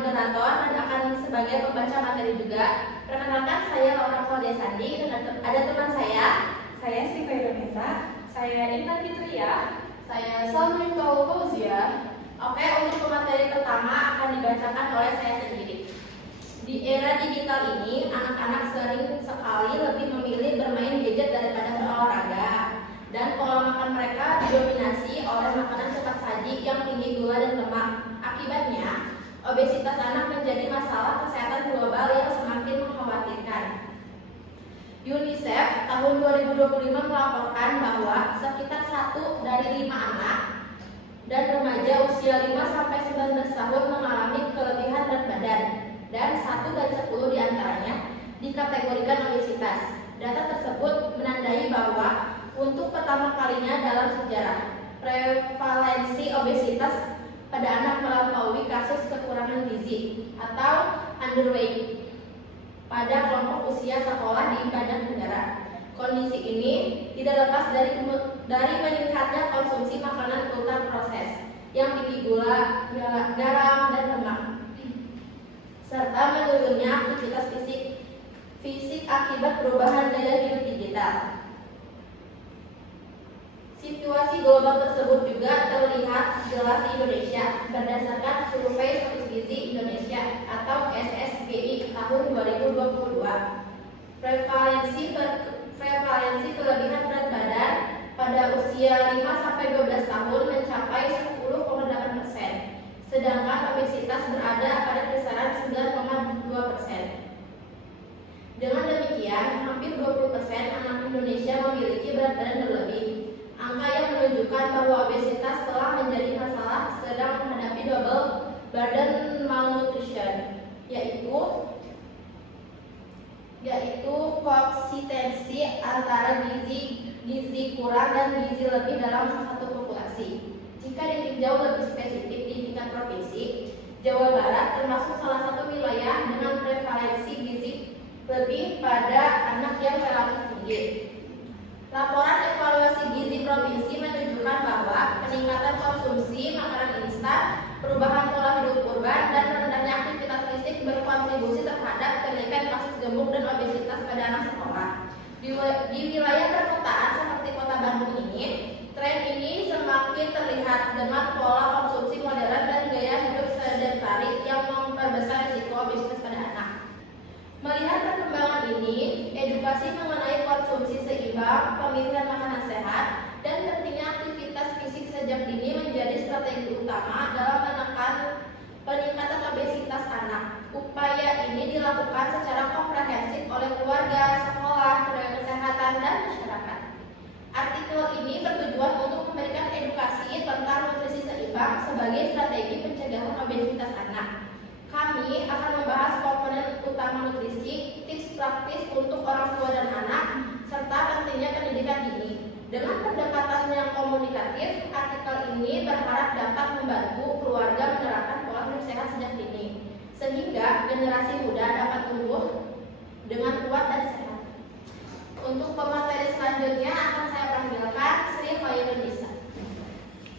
moderator dan akan sebagai pembaca materi juga. Perkenalkan, saya Laura Claudia Sandi dan ada teman saya Siva Indonesia, saya Intan Fitria, saya Salmi Fauzia. Oke, untuk materi pertama akan dibacakan oleh saya sendiri. Di era digital ini, anak-anak sering sekali lebih memilih bermain gadget daripada berolahraga. Dan pola makan mereka didominasi oleh makanan cepat saji yang tinggi gula dan lemak. Akibatnya, obesitas anak menjadi masalah kesehatan global yang semakin mengkhawatirkan. UNICEF tahun 2025 melaporkan bahwa sekitar 1 dari 5 anak dan remaja usia 5-19 tahun mengalami kelebihan berat badan dan 1 dari 10 diantaranya dikategorikan obesitas. Data tersebut menandai bahwa untuk pertama kalinya dalam sejarah, prevalensi obesitas pada anak melampaui kasus kekurangan gizi atau underweight pada kelompok usia sekolah di badan negara. Kondisi ini tidak lepas dari meningkatnya konsumsi makanan ultra proses yang tinggi gula, garam, dan lemak, serta menurunnya aktivitas fisik akibat perubahan gaya hidup digital. Situasi global tersebut juga terlihat jelas di Indonesia berdasarkan survei Status Gizi Indonesia atau SSGI tahun 2022. Prevalensi kelebihan berat badan pada usia 5-12 tahun mencapai 10,8%, sedangkan obesitas berada pada kisaran 9,2%. Dengan demikian, hampir 20% anak Indonesia memiliki berat badan berlebih. Angka yang menunjukkan bahwa obesitas telah menjadi masalah sedang menghadapi double burden malnutrition, yaitu koeksistensi antara gizi kurang dan gizi lebih dalam satu populasi. Jika ditinjau lebih spesifik di tingkat provinsi, Jawa Barat termasuk salah satu wilayah dengan prevalensi gizi lebih pada anak yang relatif tinggi. Laporan evaluasi gizi provinsi menunjukkan bahwa peningkatan konsumsi makanan instan, perubahan pola hidup urban, dan rendahnya aktivitas fisik berkontribusi terhadap kenaikan kasus gemuk dan obesitas pada anak sekolah. Di wilayah perkotaan seperti Kota Bandung ini, tren ini semakin terlihat dengan pola konsumsi modern dan gaya hidup sedentari yang memperbesar risiko obesitas pada anak. Melihat perkembangan ini, edukasi mengenai konsumsi seimbang, pemilihan makanan sehat, dan pentingnya aktivitas fisik sejak dini menjadi strategi utama dalam menekan peningkatan obesitas anak. Upaya ini dilakukan secara komprehensif oleh keluarga, sekolah, tenaga kesehatan, dan masyarakat. Artikel ini bertujuan untuk memberikan edukasi tentang nutrisi seimbang sebagai strategi pencegahan obesitas anak. Kami akan membahas komponen utama nutrisi, tips praktis untuk orang tua dan anak, serta pentingnya pendidikan dini. Dengan pendekatan yang komunikatif, artikel ini berharap dapat membantu keluarga menerapkan pola hidup sehat sejak dini, sehingga generasi muda dapat tumbuh dengan kuat dan sehat. Untuk pemateri selanjutnya akan saya panggilkan Sri Hoirunisa.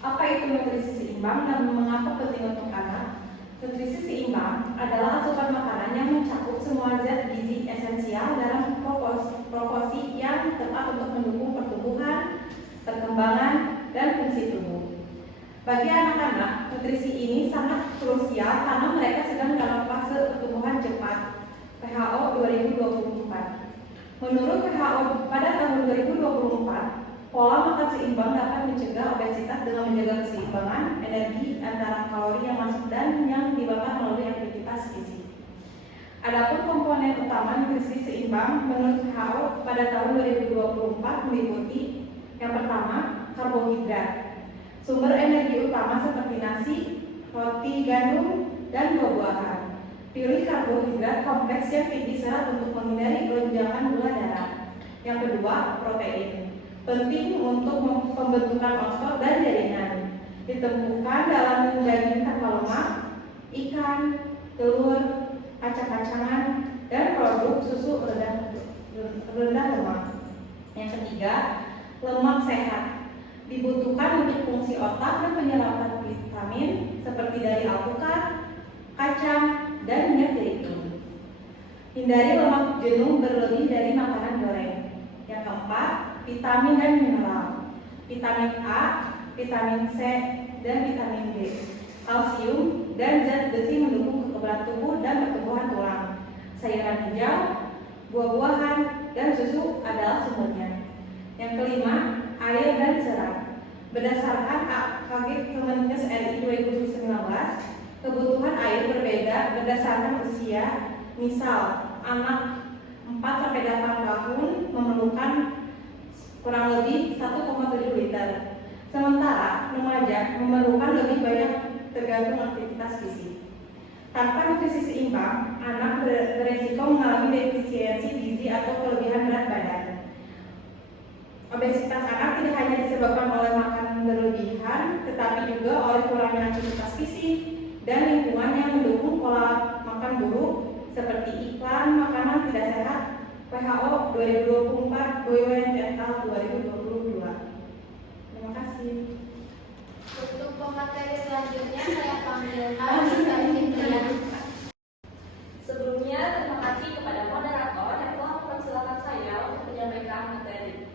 Apa itu nutrisi seimbang dan mengapa penting untuk anak? Nutrisi seimbang adalah asupan makanan yang mencakup semua zat gizi esensial dalam proporsi yang tepat untuk mendukung pertumbuhan, perkembangan, dan fungsi tubuh. Bagi anak-anak, nutrisi ini sangat krusial karena mereka sedang dalam fase pertumbuhan cepat. WHO 2024. Menurut WHO pada tahun 2024, pola makan seimbang dapat mencegah obesitas dengan menjaga keseimbangan energi antara kalori yang masuk dan yang dibakar melalui aktivitas fisik. Adapun komponen utama nutrisi seimbang menurut WHO pada tahun 2024 meliputi yang pertama, karbohidrat. Sumber energi utama seperti nasi, roti, gandum, dan buah-buahan. Pilih karbohidrat kompleks yang tinggi serat untuk menghindari lonjakan gula darah. Yang kedua, protein. Penting untuk pembentukan otot dan jaringan. Ditemukan dalam daging tanpa lemak, ikan, telur, kacang-kacangan, dan produk susu rendah lemak. Yang ketiga, lemak sehat. Dibutuhkan untuk fungsi otak dan penyerapan vitamin seperti dari alpukat, kacang, dan minyak zaitun. Hindari lemak jenuh berlebih dari makanan goreng. Yang keempat, vitamin dan mineral. Vitamin A, vitamin C, dan vitamin D, kalsium, dan zat besi mendukung kekebalan tubuh dan pertumbuhan tulang. Sayuran hijau, buah-buahan, dan susu adalah sumbernya. Yang kelima, air dan serat. Berdasarkan AKG Kemenkes RI 2019, kebutuhan air berbeda berdasarkan usia. Misal, anak 4-8 tahun memerlukan kurang lebih 1,7 liter. Sementara remaja memerlukan lebih banyak tergantung aktivitas fisik. Tanpa nutrisi seimbang, anak beresiko mengalami defisiensi gizi atau kelebihan berat badan. Obesitas anak tidak hanya disebabkan oleh makanan berlebihan, tetapi juga oleh kurangnya aktivitas fisik dan lingkungan yang mendukung pola makan buruk seperti iklan makanan tidak sehat WHO 2024 WWN et al. 2022. Terima kasih. Untuk pemateri selanjutnya saya panggilkan Mr. Indrian. Sebelumnya, terima kasih kepada moderator yang telah mempersilakan saya untuk menyampaikan materi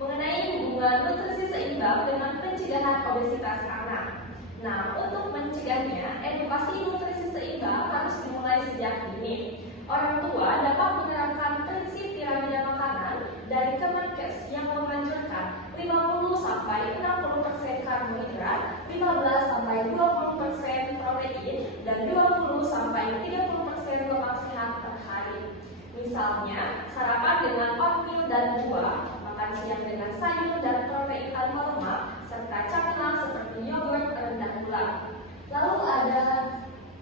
mengenai hubungan nutrisi seimbang dengan pencegahan obesitas anak. Nah, untuk mencegahnya, edukasi nutrisi seimbang harus dimulai sejak dini. Orang tua dapat menerapkan prinsip piramida makanan dari Kemenkes yang menganjurkan 50-60% karbohidrat, 15-20% protein, dan 20-30% lemak sehat per hari. Misalnya, sarapan dengan oatmeal dan buah, makan siang dengan sayur dan protein tanpa lemak, serta camilan seperti yogurt rendah gula. Lalu ada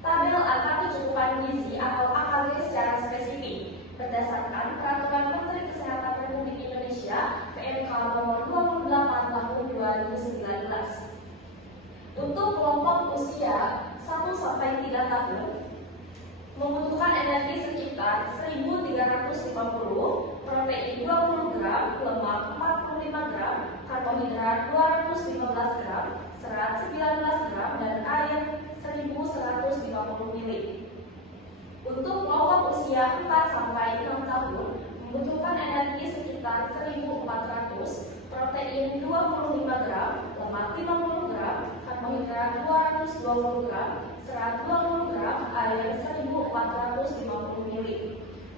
tabel angka kecukupan gizi atau AKG secara spesifik berdasarkan Peraturan Menteri Kesehatan Republik Indonesia PMK nomor 28 tahun 2019. Untuk kelompok usia 1-3 tahun membutuhkan energi sekitar 1.350, protein 20 gram, lemak 45 gram, karbohidrat 215 gram, serat 19 gram, dan air 1.150 ml. Untuk kelompok usia 4-6 tahun membutuhkan energi sekitar 1.400, protein 25 gram, lemak 50 gram, karbohidrat 220 gram, serat 20 gram, air 1.450 ml.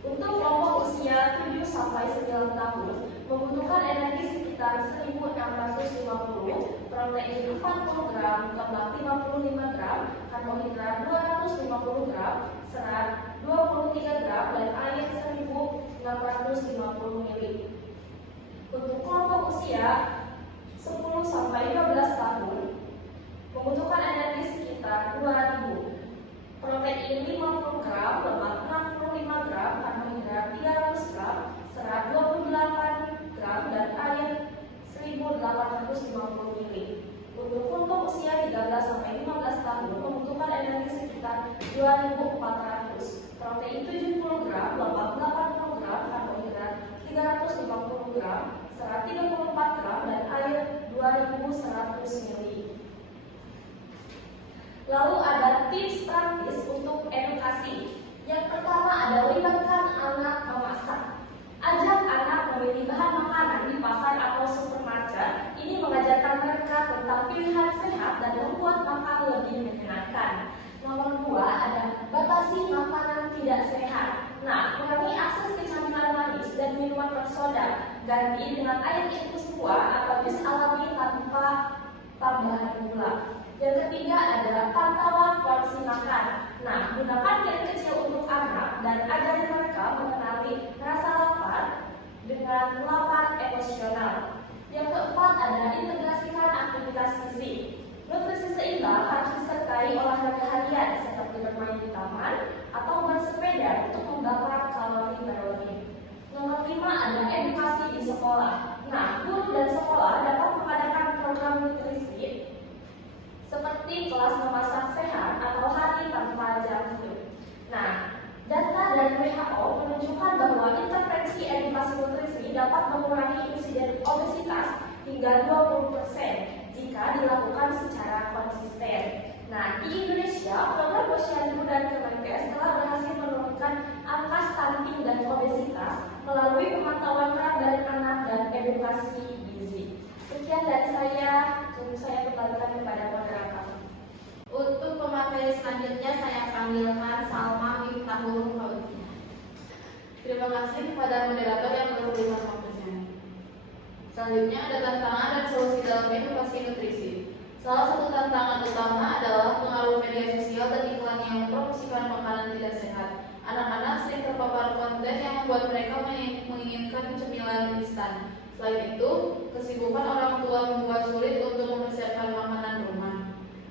Untuk kelompok usia 7-9 tahun membutuhkan energi sekitar 1.650, protein 40 gram, lemak 55 gram, karbohidrat 250 gram, serat 23 gram, dan air 1.650 ml. Untuk kelompok usia 10-12 tahun membutuhkan energi sekitar 2.000, protein 50 gram, lemak 65 gram, karbohidrat 300 gram, serat 28 gram, dan air 1.850 ml. Untuk kelompok usia 13-15 tahun membutuhkan energi sekitar 2.400, protein 70 gram, lemak 80 gram, karbohidrat 350 gram, serat 34 gram, dan air 2.100 ml. Lalu ada tips praktis untuk edukasi. Yang pertama ada libatkan anak memasak. Ajak anak memilih bahan makanan di pasar atau supermarket. Ini mengajarkan mereka tentang pilihan sehat dan membuat makan lebih menyenangkan. Nomor 2 ada batasi makanan tidak sehat. Nah, kurangi akses ke camilan manis dan minuman bersoda. Ganti dengan air infus buah atau jus alami tanpa tambahan gula. Yang ketiga ada pantauan porsi makan. Nah, gunakan piring kecil untuk anak dan ajari mereka mengenali rasa lapar dengan lapar emosional. Yang keempat ada integrasikan aktivitas fisik. Nutrisi seimbang harus disertai olahraga harian seperti bermain di taman atau bersepeda untuk membakar kalori berlebih. Nomor 5 ada edukasi di sekolah. Nah, guru dan sekolah dapat mengadakan program nutrisi seperti kelas memasak sehat atau hari tanpa junk food. Nah, data dari WHO menunjukkan bahwa intervensi edukasi nutrisi dapat mengurangi insiden obesitas hingga 20% jika dilakukan secara konsisten. Nah, di Indonesia, program Posyandu dan Kemenkes telah berhasil menurunkan angka stunting dan obesitas melalui pemantauan berat badan anak dan edukasi gizi. Sekian dari saya kembalikan kepada moderator. Untuk pemateri selanjutnya saya panggilkan Salma Miftahul Fauzia. Terima kasih kepada moderator yang telah memberikan waktunya. Selanjutnya ada tantangan dan solusi dalam edukasi nutrisi. Salah satu tantangan utama adalah pengaruh media sosial dan iklan yang mempromosikan makanan tidak sehat. Anak-anak sering terpapar konten yang membuat mereka menginginkan cemilan instan. Selain itu, kesibukan orang tua membuat sulit untuk mempersiapkan makanan rumah.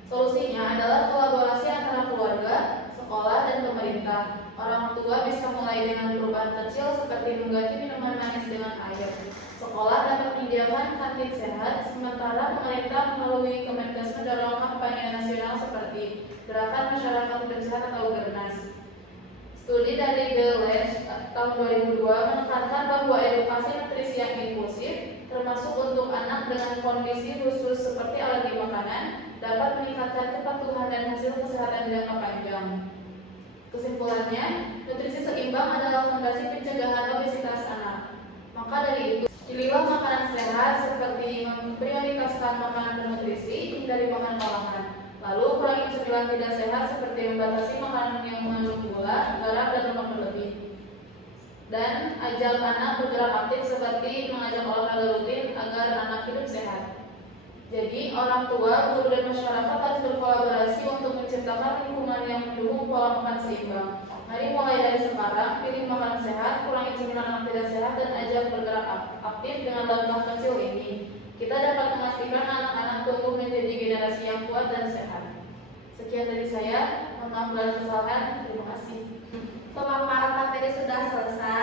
Solusinya adalah kolaborasi antara keluarga, sekolah, dan pemerintah. Orang tua bisa mulai dengan perubahan kecil seperti mengganti minuman manis dengan air. Sekolah dapat menyediakan kantin sehat, sementara pemerintah melalui Kemenkes mendorong kampanye nasional seperti Gerakan Masyarakat Hidup Sehat atau Gernas. Studi dari The Lab tahun 2002 menekankan bahwa edukasi nutrisi yang inklusif, termasuk untuk anak dengan kondisi khusus seperti alergi makanan, dapat meningkatkan kepatuhan dan hasil kesehatan jangka panjang. Kesimpulannya, nutrisi seimbang adalah fondasi pencegahan obesitas anak. Maka dari itu, pilihlah makanan sehat seperti memprioritaskan makanan bernutrisi, hindari makan olahan. Lalu kurangi cemilan tidak sehat seperti membatasi makanan yang mengandung gula, garam, dan lemak berlebih. Dan ajak anak bergerak aktif seperti mengajak olahraga rutin agar anak hidup sehat. Jadi, orang tua, guru, dan masyarakat harus berkolaborasi untuk menciptakan lingkungan yang mendukung pola makan seimbang. Mari mulai dari sekarang, pilih makan sehat, kurangi cemilan yang tidak sehat, dan ajak bergerak aktif dengan langkah kecil ini. Kita dapat memastikan anak-anak tumbuh menjadi generasi yang kuat dan sehat. Sekian dari saya, mohon maaf dan kesalahan. Terima kasih. Pemaparan materi sudah selesai.